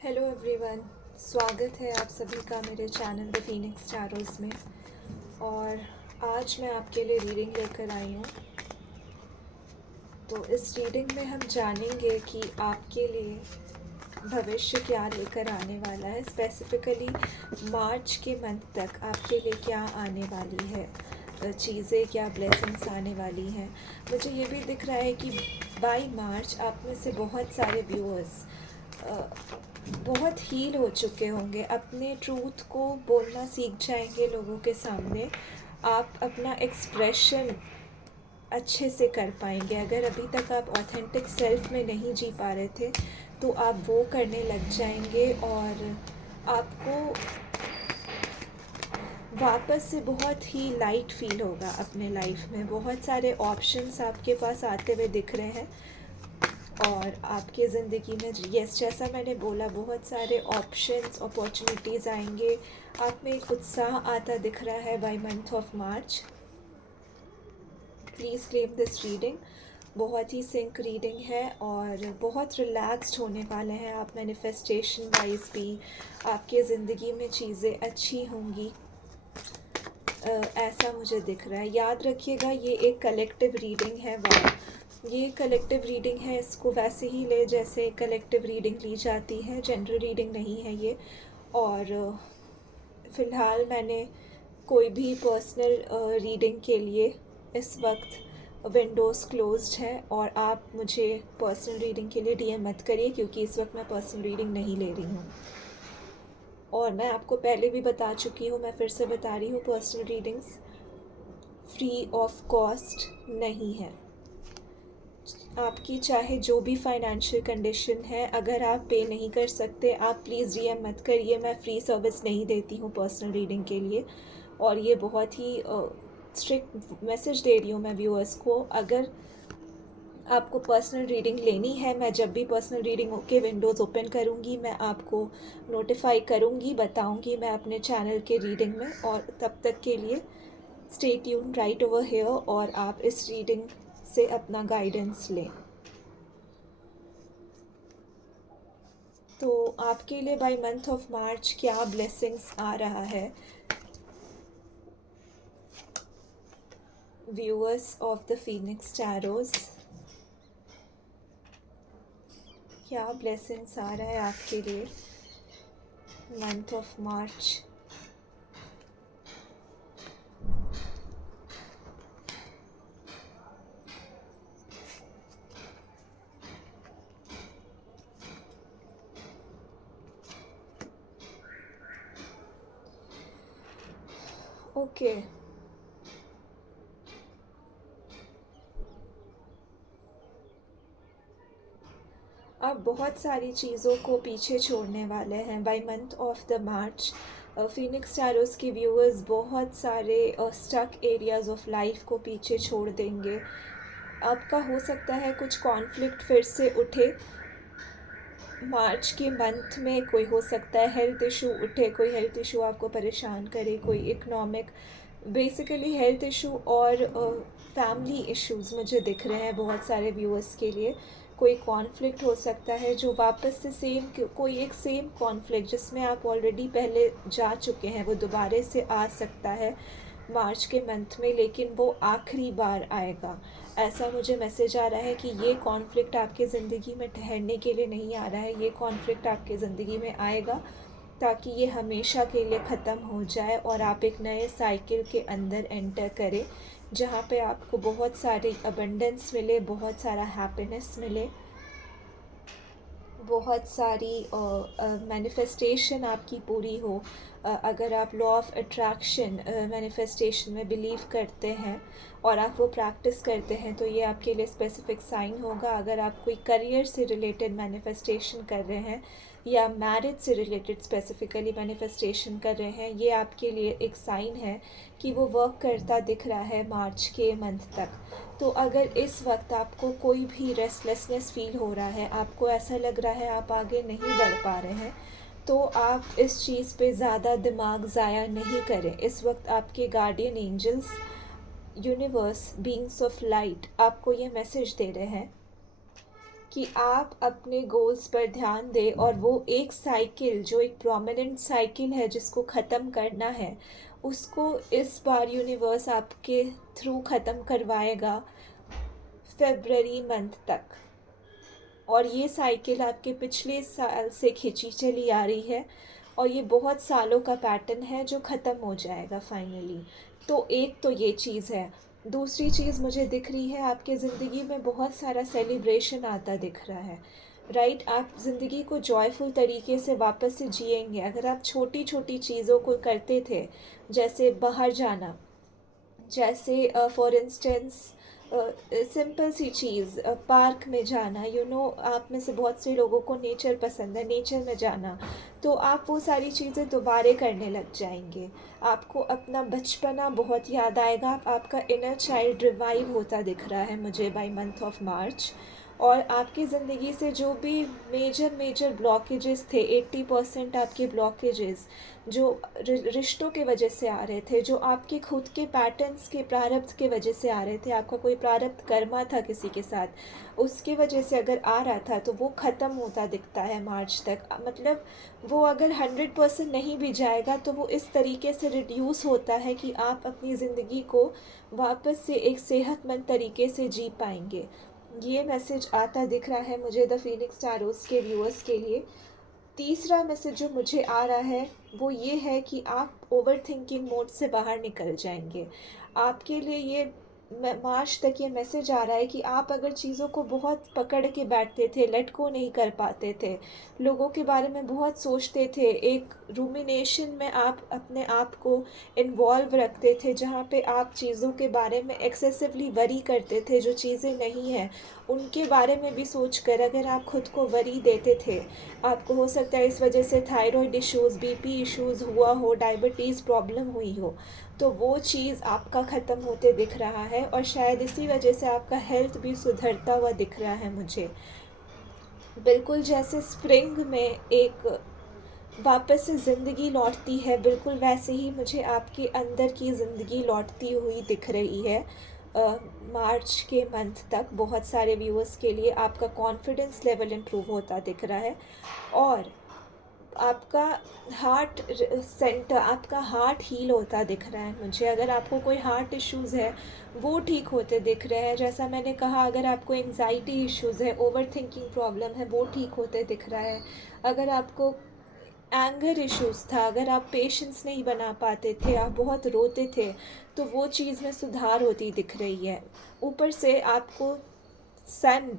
Hello everyone, स्वागत है आप सभी का मेरे चैनल द फीनिक्स टैरोज़ में। और आज मैं आपके लिए रीडिंग लेकर आई हूँ। तो इस रीडिंग में हम जानेंगे कि आपके लिए भविष्य क्या लेकर आने वाला है। स्पेसिफ़िकली मार्च के मंथ तक आपके लिए क्या आने वाली है, चीज़ें क्या ब्लेसिंग्स आने वाली हैं। मुझे ये भी दिख रहा है कि बाई मार्च आप में से बहुत सारे व्यूअर्स बहुत हील हो चुके होंगे, अपने ट्रूथ को बोलना सीख जाएंगे लोगों के सामने। आप अपना एक्सप्रेशन अच्छे से कर पाएंगे। अगर अभी तक आप ऑथेंटिक सेल्फ में नहीं जी पा रहे थे तो आप वो करने लग जाएंगे और आपको वापस से बहुत ही लाइट फील होगा अपने लाइफ में। बहुत सारे ऑप्शंस आपके पास आते हुए दिख रहे हैं और आपके ज़िंदगी में जैसा मैंने बोला, बहुत सारे ऑप्शंस अपॉर्चुनिटीज़ आएंगे। आप में एक उत्साह आता दिख रहा है bye month of March. Please claim this reading. बहुत ही सिंक रीडिंग है और बहुत रिलैक्स्ड होने वाले हैं आप। मैनिफेस्टेशन वाइज भी आपके ज़िंदगी में चीज़ें अच्छी होंगी, ऐसा मुझे दिख रहा है। याद रखिएगा, ये एक कलेक्टिव रीडिंग है। ये कलेक्टिव रीडिंग है, इसको वैसे ही ले जैसे कलेक्टिव रीडिंग ली जाती है, जनरल रीडिंग नहीं है ये। और फ़िलहाल मैंने कोई भी पर्सनल रीडिंग के लिए इस वक्त विंडोज़ क्लोज्ड है और आप मुझे पर्सनल रीडिंग के लिए डीएम मत करिए, क्योंकि इस वक्त मैं पर्सनल रीडिंग नहीं ले रही हूँ। और मैं आपको पहले भी बता चुकी हूँ, मैं फिर से बता रही हूँ, personal readings free of cost नहीं है। आपकी चाहे जो भी फाइनेंशियल कंडीशन है, अगर आप पे नहीं कर सकते, आप प्लीज़ डीएम मत करिए। मैं फ्री सर्विस नहीं देती हूँ पर्सनल रीडिंग के लिए, और ये बहुत ही स्ट्रिक्ट मैसेज दे रही हूँ मैं व्यूअर्स को। अगर आपको पर्सनल रीडिंग लेनी है, मैं जब भी पर्सनल रीडिंग के विंडोज़ ओपन करूँगी मैं आपको नोटिफाई करूँगी, बताऊँगी मैं अपने चैनल के रीडिंग में। और तब तक के लिए stay tune right over here और आप इस रीडिंग से अपना गाइडेंस लें। तो आपके लिए बाय मंथ ऑफ मार्च क्या ब्लेसिंग्स आ रहा है, व्यूअर्स ऑफ द फीनिक्स टैरोज़? क्या ब्लेसिंग्स आ रहा है आपके लिए मंथ ऑफ मार्च? ओके, आप बहुत सारी चीज़ों को पीछे छोड़ने वाले हैं by month of the March. Phoenix Tarots के व्यूअर्स बहुत सारे स्टक एरियाज़ ऑफ लाइफ को पीछे छोड़ देंगे। आपका हो सकता है कुछ कॉन्फ्लिक्ट फिर से उठे मार्च के मंथ में। कोई हो सकता है हेल्थ इशू उठे, कोई हेल्थ इशू आपको परेशान करे, कोई इकोनॉमिक, बेसिकली हेल्थ इशू और फैमिली इश्यूज़ मुझे दिख रहे हैं बहुत सारे व्यूअर्स के लिए। कोई कॉन्फ्लिक्ट हो सकता है जो वापस से कोई एक सेम कॉन्फ्लिक्ट जिसमें आप ऑलरेडी पहले जा चुके हैं, वो दोबारा से आ सकता है मार्च के मंथ में, लेकिन वो आखिरी बार आएगा। ऐसा मुझे मैसेज आ रहा है कि ये कॉन्फ्लिक्ट आपके ज़िंदगी में ठहरने के लिए नहीं आ रहा है। ये कॉन्फ्लिक्ट आपके ज़िंदगी में आएगा ताकि ये हमेशा के लिए ख़त्म हो जाए और आप एक नए साइकिल के अंदर एंटर करें, जहाँ पे आपको बहुत सारी अबंडेंस मिले, बहुत सारा हैप्पीनेस मिले, बहुत सारी मैनिफेस्टेशन आपकी पूरी हो। अगर आप लॉ ऑफ अट्रैक्शन मैनिफेस्टेशन में बिलीव करते हैं और आप वो प्रैक्टिस करते हैं तो ये आपके लिए स्पेसिफिक साइन होगा। अगर आप कोई करियर से रिलेटेड मैनिफेस्टेशन कर रहे हैं या मैरिज से रिलेटेड स्पेसिफिकली मैनिफेस्टेशन कर रहे हैं, ये आपके लिए एक साइन है कि वो वर्क करता दिख रहा है मार्च के मंथ तक। तो अगर इस वक्त आपको कोई भी रेस्टलेसनेस फील हो रहा है, आपको ऐसा लग रहा है आप आगे नहीं बढ़ पा रहे हैं, तो आप इस चीज़ पे ज़्यादा दिमाग ज़ाया नहीं करें। इस वक्त आपके guardian angels, universe, beings of light आपको ये मैसेज दे रहे हैं कि आप अपने गोल्स पर ध्यान दें और वो एक साइकिल जो एक प्रोमिनेंट साइकिल है जिसको ख़त्म करना है, उसको इस बार यूनिवर्स आपके थ्रू ख़त्म करवाएगा फेब्रवरी मंथ तक। और ये साइकिल आपके पिछले साल से खिंची चली आ रही है और ये बहुत सालों का पैटर्न है जो ख़त्म हो जाएगा फाइनली। तो एक तो ये चीज़ है। दूसरी चीज़ मुझे दिख रही है, आपके ज़िंदगी में बहुत सारा सेलिब्रेशन आता दिख रहा है, राइट। आप ज़िंदगी को जॉयफुल तरीके से वापस से जिएंगे। अगर आप छोटी छोटी चीज़ों को करते थे, जैसे बाहर जाना, जैसे फॉर इंस्टेंस सिंपल सी चीज़, पार्क में जाना, आप में से बहुत से लोगों को नेचर पसंद है, नेचर में जाना, तो आप वो सारी चीज़ें दोबारा करने लग जाएंगे। आपको अपना बचपना बहुत याद आएगा, आपका इनर चाइल्ड रिवाइव होता दिख रहा है मुझे बाय मंथ ऑफ मार्च। और आपकी ज़िंदगी से जो भी मेजर मेजर ब्लॉकेजेस थे, 80% आपके ब्लॉकेजेस जो रिश्तों के वजह से आ रहे थे, जो आपके खुद के पैटर्न्स के प्रारब्ध के वजह से आ रहे थे, आपका कोई प्रारब्ध कर्मा था किसी के साथ, उसके वजह से अगर आ रहा था, तो वो ख़त्म होता दिखता है मार्च तक। मतलब वो अगर 100% नहीं भी जाएगा तो वो इस तरीके से रिड्यूस होता है कि आप अपनी ज़िंदगी को वापस से एक सेहतमंद तरीके से जी पाएंगे। ये मैसेज आता दिख रहा है मुझे द फीनिक्स टैरोस के व्यूअर्स के लिए। तीसरा मैसेज जो मुझे आ रहा है वो ये है कि आप ओवर थिंकिंग मोड से बाहर निकल जाएंगे। आपके लिए ये मार्च तक ये मैसेज आ रहा है कि आप अगर चीज़ों को बहुत पकड़ के बैठते थे, लेट गो नहीं कर पाते थे, लोगों के बारे में बहुत सोचते थे, एक रूमिनेशन में आप अपने आप को इन्वॉल्व रखते थे, जहाँ पे आप चीज़ों के बारे में एक्सेसिवली वरी करते थे, जो चीज़ें नहीं हैं उनके बारे में भी सोच कर अगर आप खुद को वरी देते थे, आपको हो सकता है इस वजह से थायराइड इश्यूज़, बीपी इश्यूज़ हुआ हो, डायबिटीज़ प्रॉब्लम हुई हो, तो वो चीज़ आपका ख़त्म होते दिख रहा है। और शायद इसी वजह से आपका हेल्थ भी सुधरता हुआ दिख रहा है मुझे। बिल्कुल जैसे स्प्रिंग में एक वापस से ज़िंदगी लौटती है, बिल्कुल वैसे ही मुझे आपके अंदर की ज़िंदगी लौटती हुई दिख रही है। मार्च के मंथ तक बहुत सारे व्यूअर्स के लिए आपका कॉन्फिडेंस लेवल इम्प्रूव होता दिख रहा है। और आपका हार्ट सेंटर, आपका हार्ट हील होता दिख रहा है मुझे। अगर आपको कोई हार्ट इश्यूज़ है वो ठीक होते दिख रहे हैं। जैसा मैंने कहा, अगर आपको एंजाइटी इश्यूज़ है, ओवर थिंकिंग प्रॉब्लम है, वो ठीक होते दिख रहा है। अगर आपको एंगर इश्यूज़ था, अगर आप पेशेंस नहीं बना पाते थे, आप बहुत रोते थे, तो वो चीज़ में सुधार होती दिख रही है। ऊपर से आपको सन,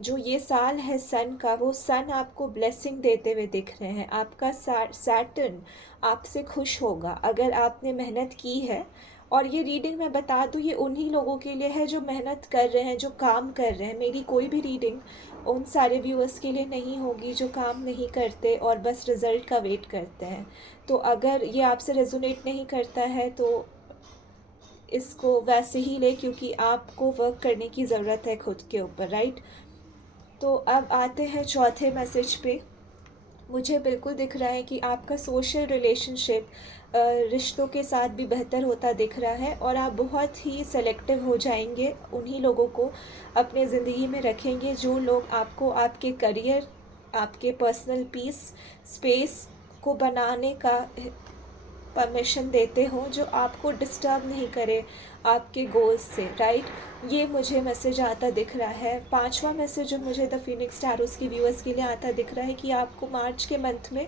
जो ये साल है सन का, वो सन आपको ब्लेसिंग देते हुए दिख रहे हैं। आपका सैटर्न आपसे खुश होगा अगर आपने मेहनत की है। और ये रीडिंग मैं बता दूँ, ये उन्हीं लोगों के लिए है जो मेहनत कर रहे हैं, जो काम कर रहे हैं। मेरी कोई भी रीडिंग उन सारे व्यूअर्स के लिए नहीं होगी जो काम नहीं करते और बस रिज़ल्ट का वेट करते हैं। तो अगर ये आपसे रेजोनेट नहीं करता है तो इसको वैसे ही ले, क्योंकि आपको वर्क करने की ज़रूरत है खुद के ऊपर, राइट। तो अब आते हैं चौथे मैसेज पे। मुझे बिल्कुल दिख रहा है कि आपका सोशल रिलेशनशिप रिश्तों के साथ भी बेहतर होता दिख रहा है और आप बहुत ही सेलेक्टिव हो जाएंगे, उन्हीं लोगों को अपने ज़िंदगी में रखेंगे जो लोग आपको आपके करियर, आपके पर्सनल पीस, स्पेस को बनाने का परमिशन देते हो, जो आपको डिस्टर्ब नहीं करे आपके गोल्स से, राइट। ये मुझे मैसेज आता दिख रहा है। पांचवा मैसेज जो मुझे द फीनिक्स टैरोस की व्यूअर्स के लिए आता दिख रहा है कि आपको मार्च के मंथ में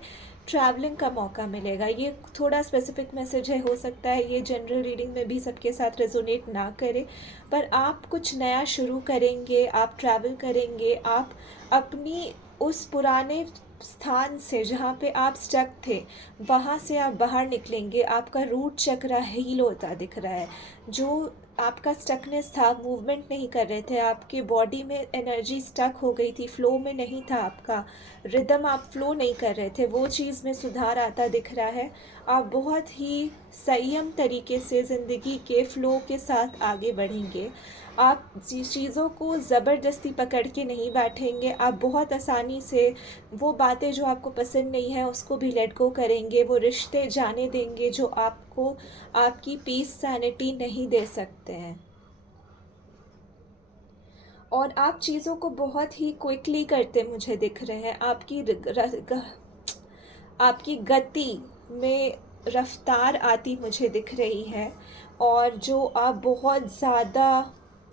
ट्रैवलिंग का मौका मिलेगा। ये थोड़ा स्पेसिफिक मैसेज है, हो सकता है ये जनरल रीडिंग में भी सबके साथ रेजोनेट ना करे, पर आप कुछ नया शुरू करेंगे, आप ट्रैवल करेंगे, आप अपनी उस पुराने स्थान से जहाँ पे आप स्टक थे वहाँ से आप बाहर निकलेंगे। आपका रूट चक्र हील होता दिख रहा है। जो आपका स्टकनेस था, मूवमेंट नहीं कर रहे थे, आपके बॉडी में एनर्जी स्टक हो गई थी, फ्लो में नहीं था आपका रिदम, आप फ्लो नहीं कर रहे थे, वो चीज़ में सुधार आता दिख रहा है। आप बहुत ही संयम तरीके से ज़िंदगी के फ़्लो के साथ आगे बढ़ेंगे। आप चीज़ों को ज़बरदस्ती पकड़ के नहीं बैठेंगे। आप बहुत आसानी से वो बातें जो आपको पसंद नहीं है उसको भी लेट गो करेंगे, वो रिश्ते जाने देंगे जो आपको आपकी पीस सैनिटी नहीं दे सकते हैं। और आप चीज़ों को बहुत ही क्विकली करते मुझे दिख रहे हैं। आपकी गति में रफ्तार आती मुझे दिख रही है। और जो आप बहुत ज़्यादा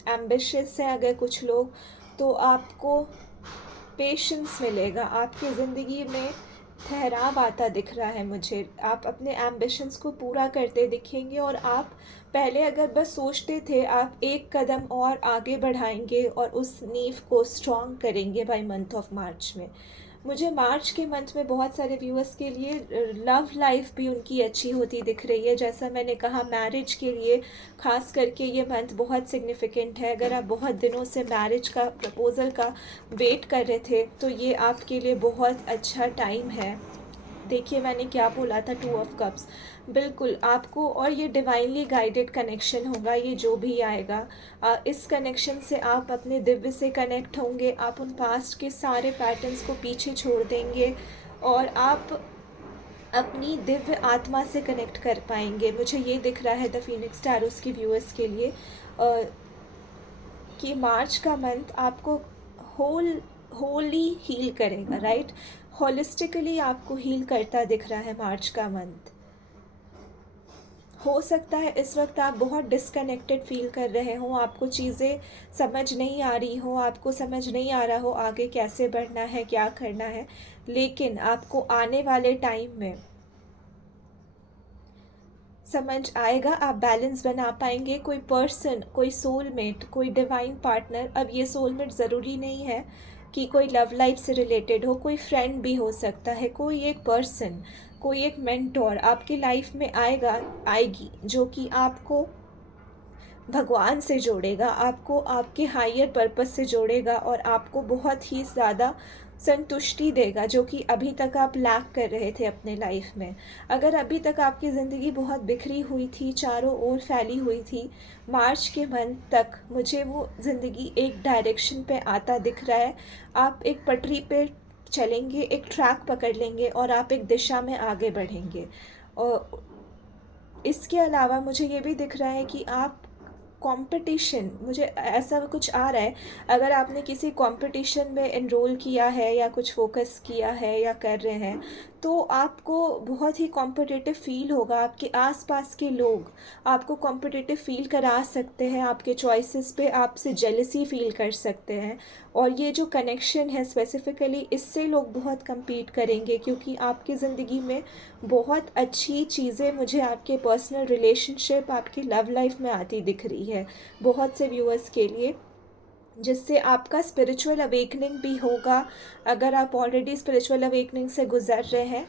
एम्बिशियस हैं अगर कुछ लोग, तो आपको पेशेंस मिलेगा, आपकी ज़िंदगी में ठहराव आता दिख रहा है मुझे। आप अपने एम्बिशंस को पूरा करते दिखेंगे, और आप पहले अगर बस सोचते थे, आप एक कदम और आगे बढ़ाएंगे और उस नींव को स्ट्रॉन्ग करेंगे बाय मंथ ऑफ मार्च में। मुझे मार्च के मंथ में बहुत सारे व्यूअर्स के लिए लव लाइफ भी उनकी अच्छी होती दिख रही है। जैसा मैंने कहा, मैरिज के लिए ख़ास करके ये मंथ बहुत सिग्निफिकेंट है। अगर आप बहुत दिनों से मैरिज का प्रपोज़ल का वेट कर रहे थे, तो ये आपके लिए बहुत अच्छा टाइम है। देखिए मैंने क्या बोला था, 2 ऑफ कप्स, बिल्कुल आपको, और ये डिवाइनली गाइडेड कनेक्शन होगा ये जो भी आएगा। इस कनेक्शन से आप अपने दिव्य से कनेक्ट होंगे, आप उन पास्ट के सारे पैटर्न्स को पीछे छोड़ देंगे, और आप अपनी दिव्य आत्मा से कनेक्ट कर पाएंगे। मुझे ये दिख रहा है द फीनिक्स टैरोस की व्यूअर्स के लिए कि मार्च का मंथ आपको होली हील करेगा, राइट। होलिस्टिकली आपको हील करता दिख रहा है मार्च का मंथ। हो सकता है इस वक्त आप बहुत डिस्कनेक्टेड फील कर रहे हो, आपको चीज़ें समझ नहीं आ रही हो, आपको समझ नहीं आ रहा हो आगे कैसे बढ़ना है, क्या करना है। लेकिन आपको आने वाले टाइम में समझ आएगा, आप बैलेंस बना पाएंगे। कोई पर्सन, कोई सोलमेट, कोई डिवाइन पार्टनर, अब ये सोलमेट ज़रूरी नहीं है कि कोई लव लाइफ से रिलेटेड हो, कोई फ्रेंड भी हो सकता है, कोई एक पर्सन, कोई एक मेंटोर आपकी लाइफ में आएगी, जो कि आपको भगवान से जोड़ेगा, आपको आपके हायर पर्पस से जोड़ेगा, और आपको बहुत ही ज़्यादा संतुष्टि देगा, जो कि अभी तक आप लैक कर रहे थे अपने लाइफ में। अगर अभी तक आपकी ज़िंदगी बहुत बिखरी हुई थी, चारों ओर फैली हुई थी, मार्च के मंथ तक मुझे वो ज़िंदगी एक डायरेक्शन पे आता दिख रहा है। आप एक पटरी पे चलेंगे, एक ट्रैक पकड़ लेंगे, और आप एक दिशा में आगे बढ़ेंगे। और इसके अलावा मुझे ये भी दिख रहा है कि आप कंपटीशन, मुझे ऐसा कुछ आ रहा है, अगर आपने किसी कंपटीशन में एनरोल किया है या कुछ फोकस किया है या कर रहे हैं, तो आपको बहुत ही कॉम्पिटिटिव फील होगा। आपके आसपास के लोग आपको कॉम्पिटिटिव फील करा सकते हैं, आपके चॉइसेस पे आपसे जेलसी फील कर सकते हैं। और ये जो कनेक्शन है स्पेसिफ़िकली, इससे लोग बहुत compete करेंगे, क्योंकि आपकी ज़िंदगी में बहुत अच्छी चीज़ें मुझे आपके पर्सनल रिलेशनशिप, आपकी लव लाइफ में आती दिख रही है बहुत से व्यूअर्स के लिए, जिससे आपका स्पिरिचुअल अवेकनिंग भी होगा। अगर आप ऑलरेडी स्पिरिचुअल अवेकनिंग से गुज़र रहे हैं,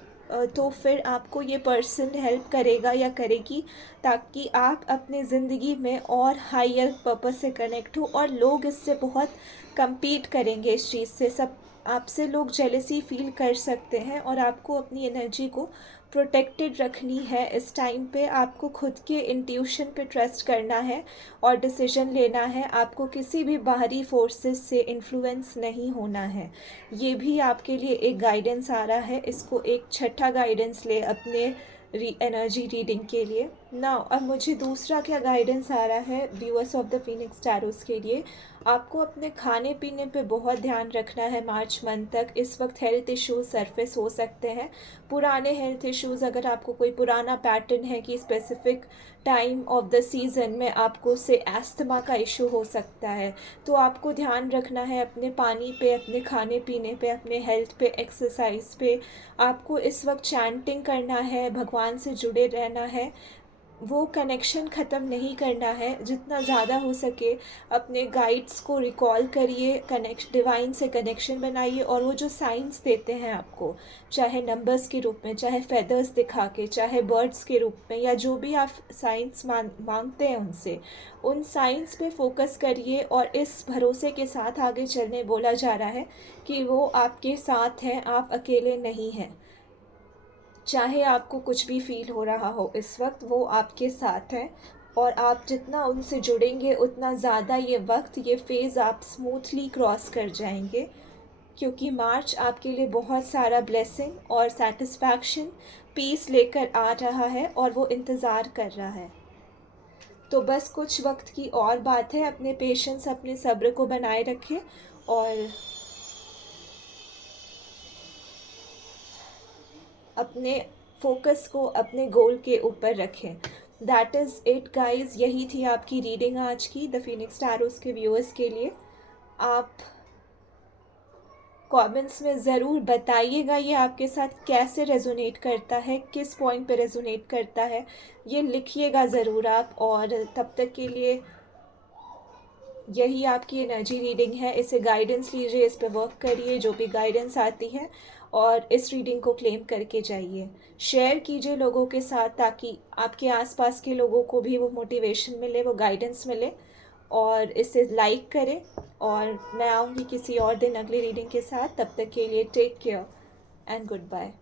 तो फिर आपको ये पर्सन हेल्प करेगा या करेगी, ताकि आप अपने ज़िंदगी में और हायर पर्पस से कनेक्ट हो। और लोग इससे बहुत compete करेंगे इस चीज़ से, सब आपसे लोग जेलसी फील कर सकते हैं, और आपको अपनी एनर्जी को प्रोटेक्टेड रखनी है। इस टाइम पे आपको खुद के इंट्यूशन पे ट्रस्ट करना है और डिसीजन लेना है। आपको किसी भी बाहरी फोर्सेस से इन्फ्लुएंस नहीं होना है। ये भी आपके लिए एक गाइडेंस आ रहा है, इसको एक छठा गाइडेंस ले अपने एनर्जी रीडिंग के लिए ना। अब मुझे दूसरा क्या गाइडेंस आ रहा है viewers of the Phoenix Tarots के लिए, आपको अपने खाने पीने पे बहुत ध्यान रखना है मार्च मंथ तक। इस वक्त हेल्थ इश्यूज सरफेस हो सकते हैं, पुराने हेल्थ इश्यूज़, अगर आपको कोई पुराना पैटर्न है कि specific time of the season में आपको से एस्थमा का इशू हो सकता है, तो आपको ध्यान रखना है अपने पानी पे, अपने खाने पीने पे, अपने हेल्थ पे, एक्सरसाइज पे। आपको इस वक्त चैंटिंग करना है, भगवान से जुड़े रहना है, वो कनेक्शन ख़त्म नहीं करना है। जितना ज़्यादा हो सके अपने गाइड्स को रिकॉल करिए, डिवाइन से कनेक्शन बनाइए, और वो जो साइंस देते हैं आपको, चाहे नंबर्स के रूप में, चाहे फेदर्स दिखा के, चाहे बर्ड्स के रूप में, या जो भी आप साइंस मांगते हैं उनसे, उन साइंस पे फोकस करिए। और इस भरोसे के साथ आगे चलने बोला जा रहा है कि वो आपके साथ हैं, आप अकेले नहीं हैं। चाहे आपको कुछ भी फील हो रहा हो इस वक्त, वो आपके साथ हैं। और आप जितना उनसे जुड़ेंगे, उतना ज़्यादा ये वक्त, ये फ़ेज़ आप स्मूथली क्रॉस कर जाएंगे, क्योंकि मार्च आपके लिए बहुत सारा ब्लेसिंग और सेटिस्फैक्शन, पीस लेकर आ रहा है, और वो इंतज़ार कर रहा है। तो बस कुछ वक्त की और बात है, अपने पेशेंस, अपने सब्र को बनाए रखें और अपने फोकस को अपने गोल के ऊपर रखें। दैट इज़ इट गाइस, यही थी आपकी रीडिंग आज की द फिनिक्स टैरोस के व्यूअर्स के लिए। आप कमेंट्स में ज़रूर बताइएगा ये आपके साथ कैसे रेजोनेट करता है, किस पॉइंट पे रेजोनेट करता है, ये लिखिएगा ज़रूर आप। और तब तक के लिए यही आपकी एनर्जी रीडिंग है, इसे गाइडेंस लीजिए, इस पे वर्क करिए, जो भी गाइडेंस आती है, और इस रीडिंग को क्लेम करके जाइए। शेयर कीजिए लोगों के साथ ताकि आपके आसपास के लोगों को भी वो मोटिवेशन मिले, वो गाइडेंस मिले, और इसे लाइक करें। और मैं आऊँगी किसी और दिन अगली रीडिंग के साथ, तब तक के लिए take care and good bye.